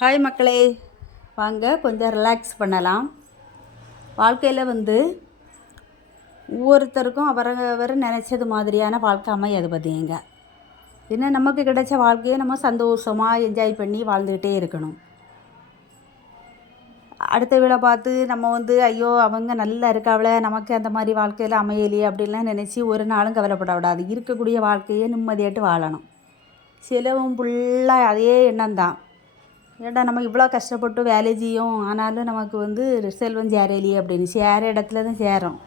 Hi மக்களே, வாங்க கொஞ்சம் ரிலாக்ஸ் பண்ணலாம். வாழ்க்கையில் ஒவ்வொருத்தருக்கும் அவரவர் நினச்சது மாதிரியான வாழ்க்கை அமையாது பார்த்தீங்க. ஏன்னா நமக்கு கிடைச்ச வாழ்க்கையை நம்ம சந்தோஷமாக என்ஜாய் பண்ணி வாழ்ந்துக்கிட்டே இருக்கணும். அடுத்த வீடை பார்த்து நம்ம ஐயோ அவங்க நல்லா இருக்காவளே, நமக்கு அந்த மாதிரி வாழ்க்கையில் அமையலையே அப்படின்லாம் நினச்சி ஒரு நாளும் கவலைப்படக்கூடாது. இருக்கக்கூடிய வாழ்க்கையை நிம்மதியாட்டு வாழணும். சிலவும் ஃபுல்லாக அதே எண்ணம் தான். ஏன்டா நம்ம இவ்வளோ கஷ்டப்பட்டு வேலை செய்யும், ஆனாலும் நமக்கு செல்வம் சேரலையே அப்படின்னு. சேர இடத்துல தான் சேரும்.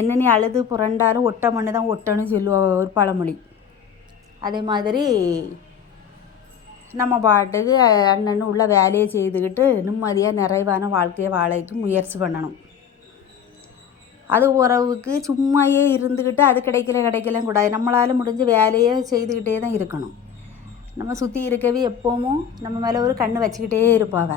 என்ன நீ அழுது புரண்டாலும் ஒட்ட மண்ணு தான் ஒட்டணும்னு சொல்லுவா ஒரு பழமொழி. அதே மாதிரி நம்ம பாட்டுக்கு அண்ணன் உள்ள வேலையை செய்துக்கிட்டு நிம்மதியாக நிறைவான வாழ்க்கையை வாழைக்கு முயற்சி பண்ணணும். அது உறவுக்கு சும்மாயே இருந்துக்கிட்டு அது கிடைக்கல கூடாது. நம்மளால் முடிஞ்ச வேலையை செய்துக்கிட்டே தான் இருக்கணும். நம்ம சுற்றி இருக்கவே எப்போவும் நம்ம மேலே ஒரு கண்ணு வச்சுக்கிட்டே இருப்பாவ.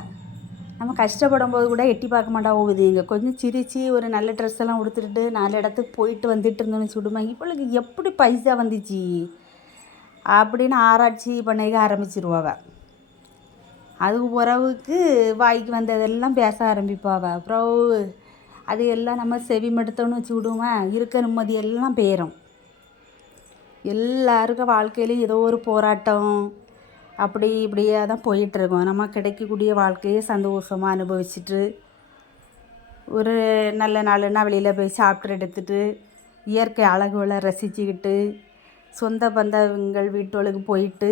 நம்ம கஷ்டப்படும் போது கூட எட்டி பார்க்க மாட்டா போகுது. இங்கே கொஞ்சம் சிரித்து ஒரு நல்ல ட்ரெஸ் எல்லாம் உடுத்துட்டு 4 இடத்துக்கு போயிட்டு வந்துட்டு இருந்தோன்னு சுடுமா, இவளுக்கு எப்படி பைசா வந்துச்சு அப்படின்னு ஆராய்ச்சி பண்ணிக்க ஆரம்பிச்சிருவாவ. அது உறவுக்கு வாய்க்கு வந்ததெல்லாம் பேச ஆரம்பிப்பாவ. அப்புறம் அது எல்லாம் நம்ம செவி மடுத்தோன்னு வச்சு விடுவோமா, இருக்க நிம்மதி எல்லாம் போயிடும். எல்லாருக்கும் வாழ்க்கையிலையும் ஏதோ ஒரு போராட்டம் அப்படி இப்படியே தான் போயிட்டுருக்கோம். நம்ம கிடைக்கக்கூடிய வாழ்க்கையை சந்தோஷமாக அனுபவிச்சுட்டு ஒரு நல்ல நாளுன்னா வெளியில் போய் சாப்பிட்டு எடுத்துகிட்டு இயற்கை அழகுகளை ரசிச்சுக்கிட்டு சொந்த பந்தங்கள் வீட்டுகளுக்கு போயிட்டு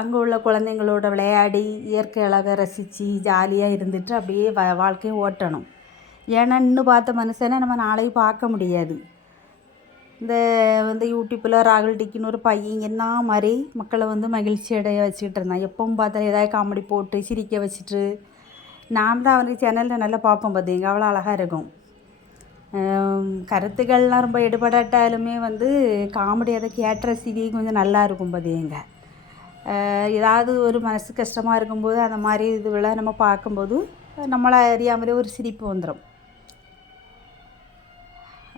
அங்கே உள்ள குழந்தைங்களோட விளையாடி இயற்கை அழகை ரசித்து ஜாலியாக இருந்துட்டு அப்படியே வாழ்க்கையை ஓட்டணும். ஏன்னா இன்னும் பார்த்த மனுஷனை நம்ம நாளைக்கு பார்க்க முடியாது. இந்த யூடியூப்பில் ராகுல் டிக்கின்னு ஒரு பையன் என்ன மாதிரி மக்களை மகிழ்ச்சி அடைய வச்சுக்கிட்டு இருந்தான். எப்பவும் பார்த்தாலும் ஏதாவது காமெடி போட்டு சிரிக்க வச்சுட்டு நான் தான் அவனுக்கு சேனலில் நல்லா பார்ப்போம் பார்த்தீங்க. அவ்வளோ அழகாக இருக்கும். கருத்துக்கள்லாம் ரொம்ப எடுபடாட்டாலுமே காமெடி அதை கேட்ட ரசிக்க கொஞ்சம் நல்லா இருக்கும் பார்த்தீங்க. ஏதாவது ஒரு மனசு கஷ்டமாக இருக்கும்போது அந்த மாதிரி இதுவெல்லாம் நம்ம பார்க்கும்போது நம்மளை அறியாமலே ஒரு சிரிப்பு வந்துடும்.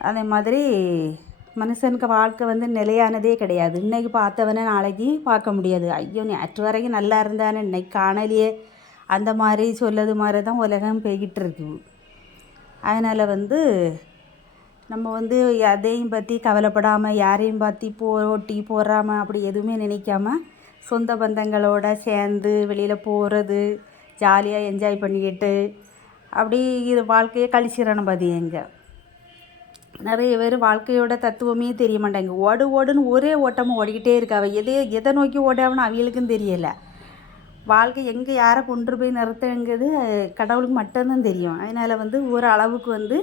அதே மாதிரி மனுஷனுக்கு வாழ்க்கை நிலையானதே கிடையாது. இன்றைக்கி பார்த்தவனை நாளைக்கு பார்க்க முடியாது. ஐயோ நேற்று வரைக்கும் நல்லா இருந்தானே இன்றைக்கி காணலையே, அந்த மாதிரி சொல்லது மாதிரி தான் உலகம் போய்கிட்டு இருக்கு. அதனால் நம்ம எதையும் பற்றி கவலைப்படாமல் யாரையும் பற்றி போட்டி போடாமல் அப்படி எதுவுமே நினைக்காம சொந்த பந்தங்களோட சேர்ந்து வெளியில் போகிறது, ஜாலியாக என்ஜாய் பண்ணிக்கிட்டு அப்படி இது வாழ்க்கையை கழிச்சிடணும் பார்த்தீங்க. நிறைய பேர் வாழ்க்கையோட தத்துவமே தெரிய மாட்டாங்க. ஓடுன்னு ஒரே ஓட்டமாக ஓடிக்கிட்டே இருக்காவ. எதை நோக்கி ஓடாவன்னு அவங்களுக்கும் தெரியலை. வாழ்க்கை எங்கே யாரை கொண்டு போய் நிறுத்துங்கிறது கடவுளுக்கு மட்டும்தான் தெரியும். அதனால் ஒரு அளவுக்கு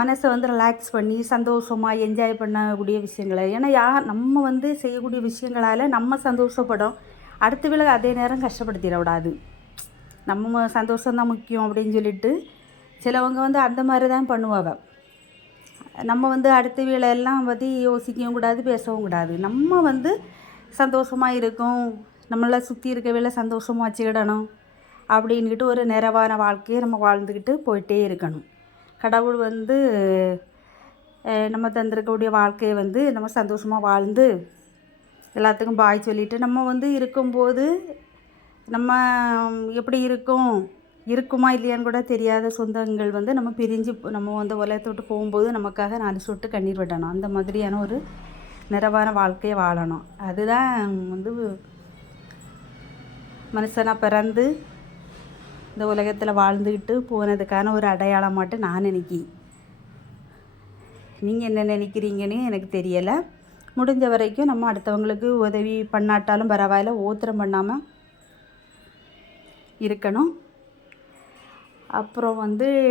மனசை ரிலாக்ஸ் பண்ணி சந்தோஷமாக என்ஜாய் பண்ணக்கூடிய விஷயங்களை, ஏன்னா நம்ம செய்யக்கூடிய விஷயங்களால் நம்ம சந்தோஷப்படும். அடுத்த வேளை அதே நேரம் கஷ்டப்படுத்திடக்கூடாது. நம்ம சந்தோஷம்தான் முக்கியம் அப்படின்னு சொல்லிட்டு சிலவங்க அந்த மாதிரி தான் பண்ணுவாங்க. நம்ம அடுத்த வேலையெல்லாம் பற்றி யோசிக்கவும் கூடாது, பேசவும் கூடாது. நம்ம சந்தோஷமாக இருக்கும், நம்மளை சுற்றி இருக்க வேலை சந்தோஷமாக வச்சுக்கிடணும் அப்படின்ட்டு ஒரு நிறைவான வாழ்க்கையை நம்ம வாழ்ந்துக்கிட்டு போயிட்டே இருக்கணும். கடவுள் நம்ம தந்திருக்கக்கூடிய வாழ்க்கையை நம்ம சந்தோஷமாக வாழ்ந்து எல்லாத்துக்கும் பாய் சொல்லிவிட்டு நம்ம இருக்கும்போது நம்ம எப்படி இருக்குமா இல்லையான்னு கூட தெரியாத சொந்தங்கள் நம்ம பிரிஞ்சு நம்ம உலகத்தை விட்டு போகும்போது நமக்காக 4 சொட்டு கண்ணீர் விடணும். அந்த மாதிரியான ஒரு நிறைவான வாழ்க்கையை வாழணும். அதுதான் மனுஷனாக பிறந்து இந்த உலகத்தில் வாழ்ந்துக்கிட்டு போனதுக்கான ஒரு அடையாளமாட்டு நான் நினைக்கிறேன். நீங்கள் என்ன நினைக்கிறீங்கன்னு எனக்கு தெரியலை. முடிஞ்ச வரைக்கும் நம்ம அடுத்தவங்களுக்கு உதவி பண்ணாட்டாலும் பரவாயில்ல, ஓத்திரம் பண்ணாமல் இருக்கணும். அப்புறம்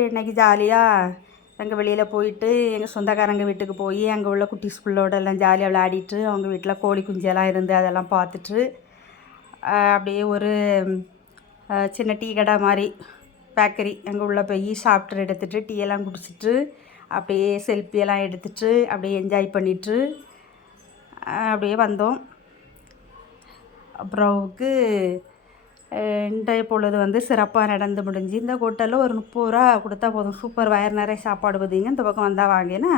இன்றைக்கி ஜாலியாக எங்கள் வெளியில் போயிட்டு எங்கள் சொந்தக்காரங்க வீட்டுக்கு போய் அங்கே உள்ள குட்டி ஸ்கூலோட எல்லாம் ஜாலியாக விளையாடிட்டு அவங்க வீட்டில் கோழி குஞ்செல்லாம் இருந்து அதெல்லாம் பார்த்துட்டு அப்படியே ஒரு சின்ன டீ கடை மாதிரி பேக்கரி அங்கே உள்ளே போய் சாப்பிட்டு எடுத்துகிட்டு டீயெல்லாம் குடிச்சிட்டு அப்படியே செல்ஃபியெல்லாம் எடுத்துகிட்டு அப்படியே என்ஜாய் பண்ணிவிட்டு அப்படியே வந்தோம். அப்புறம்க்கு இன்றைய பொழுது சிறப்பாக நடந்து முடிஞ்சு. இந்த ஹோட்டலில் ஒரு 30 ரூபா கொடுத்தா போதும், சூப்பர் வயர் நிறைய சாப்பாடு பார்த்தீங்க. இந்த பக்கம் வந்தால் வாங்கினா